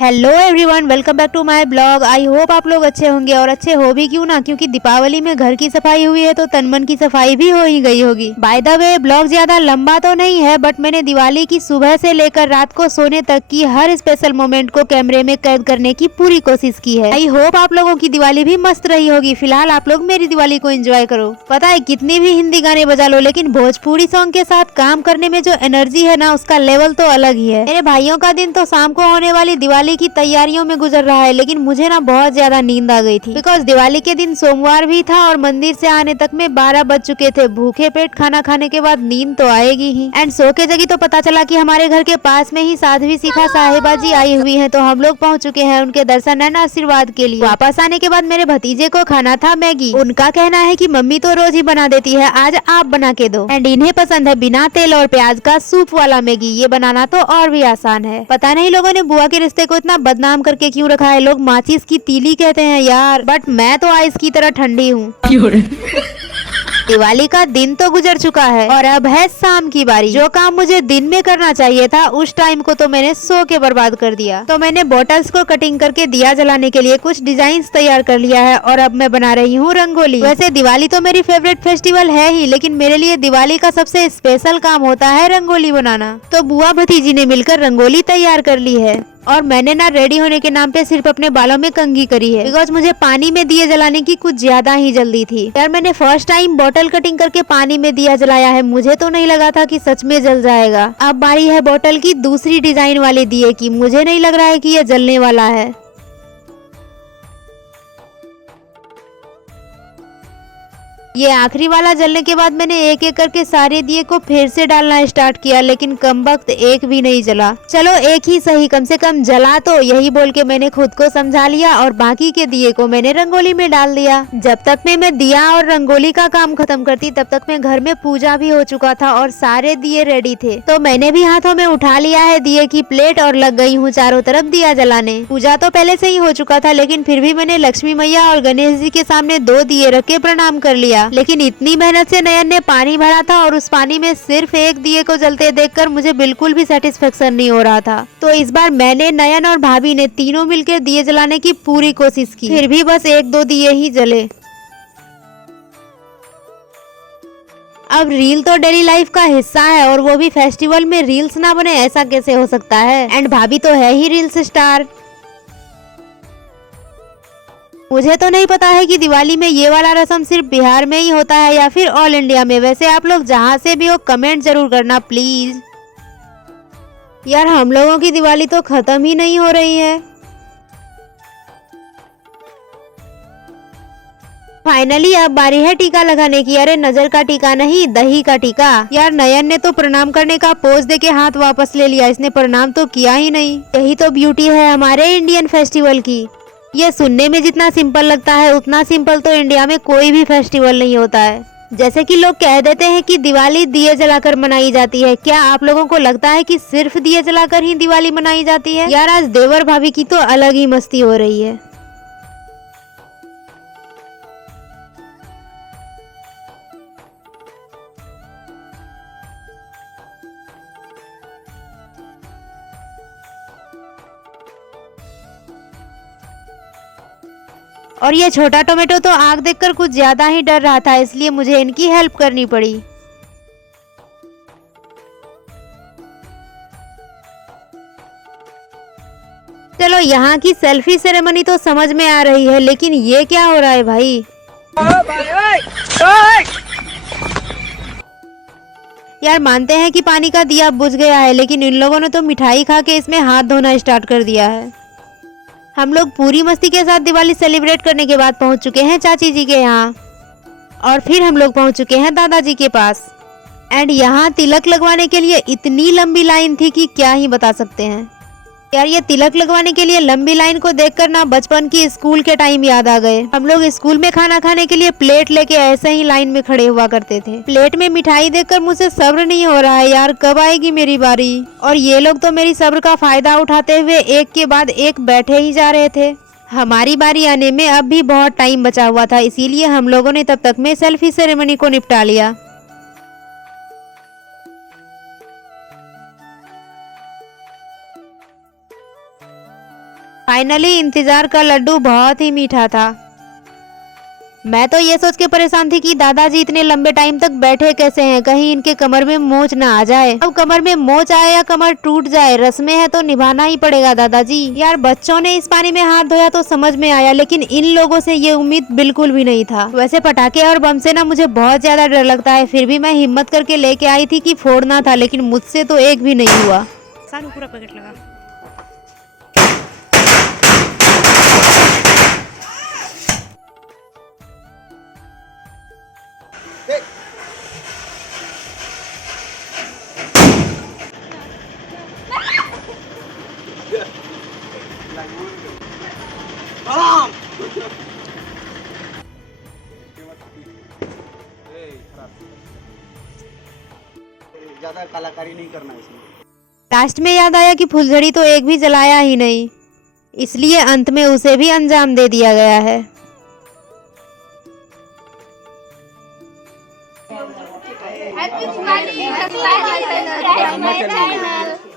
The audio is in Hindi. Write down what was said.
Hello everyone, welcome back to my blog. I hope आप लोग अच्छे होंगे और अच्छे हो भी क्यों ना, क्योंकि दीपावली में घर की सफाई हुई है तो तन मन की सफाई भी हो ही गई होगी। बाय द वे, ब्लॉग ज्यादा लंबा तो नहीं है, बट मैंने दिवाली की सुबह से लेकर रात को सोने तक की हर स्पेशल मोमेंट को कैमरे में कैद करने की पूरी कोशिश की है। आई होप आप लोगों की दिवाली भी मस्त रही होगी। फिलहाल आप लोग मेरी दिवाली को एंजॉय करो। पता है कितनी भी हिंदी गाने बजा लो, लेकिन भोजपुरी सॉन्ग के साथ काम करने में जो एनर्जी है ना, उसका लेवल तो अलग ही है। मेरे भाइयों का दिन तो शाम को होने वाली दिवाली की तैयारियों में गुजर रहा है, लेकिन मुझे ना बहुत ज्यादा नींद आ गई थी, बिकॉज दिवाली के दिन सोमवार भी था और मंदिर से आने तक में 12 बज चुके थे। भूखे पेट खाना खाने के बाद नींद तो आएगी ही। एंड सो के जगी तो पता चला कि हमारे घर के पास में ही साध्वी शिखा साहिबा जी आई हुई हैं, तो हम लोग पहुंच चुके हैं उनके दर्शन एंड आशीर्वाद के लिए। वापस आने के बाद मेरे भतीजे को खाना था मैगी। उनका कहना है कि मम्मी तो रोज ही बना देती है, आज आप बना के दो। एंड इन्हें पसंद है बिना तेल और प्याज का सूप वाला मैगी। ये बनाना तो और भी आसान है। पता नहीं लोगों ने बुआ के रिश्ते को इतना बदनाम करके क्यों रखा है। लोग माचिस की तीली कहते हैं यार, बट मैं तो आइस की तरह ठंडी हूँ। दिवाली का दिन तो गुजर चुका है और अब है शाम की बारी। जो काम मुझे दिन में करना चाहिए था, उस टाइम को तो मैंने सो के बर्बाद कर दिया। तो मैंने बॉटल्स को कटिंग करके दिया जलाने के लिए कुछ डिजाइन्स तैयार कर लिया है और अब मैं बना रही हूँ रंगोली। वैसे दिवाली तो मेरी फेवरेट फेस्टिवल है ही, लेकिन मेरे लिए दिवाली का सबसे स्पेशल काम होता है रंगोली बनाना। तो बुआ भतीजी ने मिलकर रंगोली तैयार कर ली है और मैंने ना रेडी होने के नाम पे सिर्फ अपने बालों में कंघी करी है, बिकॉज मुझे पानी में दिए जलाने की कुछ ज्यादा ही जल्दी थी। यार मैंने फर्स्ट टाइम बॉटल कटिंग करके पानी में दिया जलाया है, मुझे तो नहीं लगा था कि सच में जल जाएगा। अब बारी है बॉटल की दूसरी डिजाइन वाले दिए की। मुझे नहीं लग रहा है कि ये जलने वाला है। ये आखिरी वाला जलने के बाद मैंने एक एक करके सारे दिए को फिर से डालना स्टार्ट किया, लेकिन कमबख्त एक भी नहीं जला। चलो एक ही सही, कम से कम जला तो, यही बोल के मैंने खुद को समझा लिया और बाकी के दिए को मैंने रंगोली में डाल दिया। जब तक मैं दिया और रंगोली का काम खत्म करती, तब तक मैं घर में पूजा भी हो चुका था और सारे दिए रेडी थे। तो मैंने भी हाथों में उठा लिया है दिए की प्लेट और लग गई हूँ चारों तरफ दिया जलाने। पूजा तो पहले से ही हो चुका था, लेकिन फिर भी मैंने लक्ष्मी मैया और गणेश जी के सामने 2 दिए रख के प्रणाम कर लिया। लेकिन इतनी मेहनत से नयन ने पानी भरा था और उस पानी में सिर्फ एक दिए को जलते देखकर मुझे बिल्कुल भी सेटिस्फेक्शन नहीं हो रहा था। तो इस बार मैंने, नयन और भाभी ने तीनों मिलकर दिए जलाने की पूरी कोशिश की, फिर भी बस 1-2 दिए ही जले। अब रील तो डेली लाइफ का हिस्सा है और वो भी फेस्टिवल में रील्स ना बने, ऐसा कैसे हो सकता है। एंड भाभी तो है ही रील्स स्टार। मुझे तो नहीं पता है कि दिवाली में ये वाला रस्म सिर्फ बिहार में ही होता है या फिर ऑल इंडिया में। वैसे आप लोग जहाँ से भी हो कमेंट जरूर करना प्लीज। यार हम लोगों की दिवाली तो खत्म ही नहीं हो रही है। फाइनली अब बारी है टीका लगाने की। अरे नजर का टीका नहीं, दही का टीका। यार नयन ने तो प्रणाम करने का पोज देके हाथ वापस ले लिया, इसने प्रणाम तो किया ही नहीं। यही तो ब्यूटी है हमारे इंडियन फेस्टिवल की। ये सुनने में जितना सिंपल लगता है, उतना सिंपल तो इंडिया में कोई भी फेस्टिवल नहीं होता है। जैसे कि लोग कह देते हैं कि दिवाली दिए जलाकर मनाई जाती है, क्या आप लोगों को लगता है कि सिर्फ दिए जलाकर ही दिवाली मनाई जाती है? यार आज देवर भाभी की तो अलग ही मस्ती हो रही है। और ये छोटा टोमेटो तो आग देखकर कुछ ज्यादा ही डर रहा था, इसलिए मुझे इनकी हेल्प करनी पड़ी। चलो यहाँ की सेल्फी सेरेमनी तो समझ में आ रही है, लेकिन ये क्या हो रहा है भाई? यार मानते हैं कि पानी का दिया बुझ गया है, लेकिन इन लोगों ने तो मिठाई खा के इसमें हाथ धोना स्टार्ट कर दिया है। हम लोग पूरी मस्ती के साथ दिवाली सेलिब्रेट करने के बाद पहुंच चुके हैं चाची जी के यहाँ और फिर हम लोग पहुंच चुके हैं दादाजी के पास। एंड यहाँ तिलक लगवाने के लिए इतनी लंबी लाइन थी कि क्या ही बता सकते हैं। यार ये तिलक लगवाने के लिए लंबी लाइन को देखकर ना बचपन की स्कूल के टाइम याद आ गए। हम लोग स्कूल में खाना खाने के लिए प्लेट लेके ऐसे ही लाइन में खड़े हुआ करते थे। प्लेट में मिठाई देखकर मुझसे सब्र नहीं हो रहा है यार, कब आएगी मेरी बारी। और ये लोग तो मेरी सब्र का फायदा उठाते हुए एक के बाद एक बैठे ही जा रहे थे। हमारी बारी आने में अब भी बहुत टाइम बचा हुआ था, इसीलिए हम लोगों ने तब तक में सेल्फी सेरेमनी को निपटा लिया। फाइनली इंतजार का लड्डू बहुत ही मीठा था। मैं तो ये सोच के परेशान थी कि दादाजी इतने लंबे टाइम तक बैठे कैसे हैं, कहीं इनके कमर में मोच ना आ जाए। अब कमर में मोच आए या कमर टूट जाए, रस्में है तो निभाना ही पड़ेगा दादाजी। यार बच्चों ने इस पानी में हाथ धोया तो समझ में आया, लेकिन इन लोगों से ये उम्मीद बिल्कुल भी नहीं था। वैसे पटाखे और बम से ना मुझे बहुत ज्यादा डर लगता है, फिर भी मैं हिम्मत करके लेके आई थी कि फोड़ना था, लेकिन मुझसे तो एक भी नहीं हुआ। पूरा पैकेट लगा। ज्यादा कलाकारी नहीं करना इसमें। लास्ट में याद आया कि फुलझड़ी तो एक भी जलाया ही नहीं, इसलिए अंत में उसे भी अंजाम दे दिया गया है। Happy Diwali! Subscribe my channel.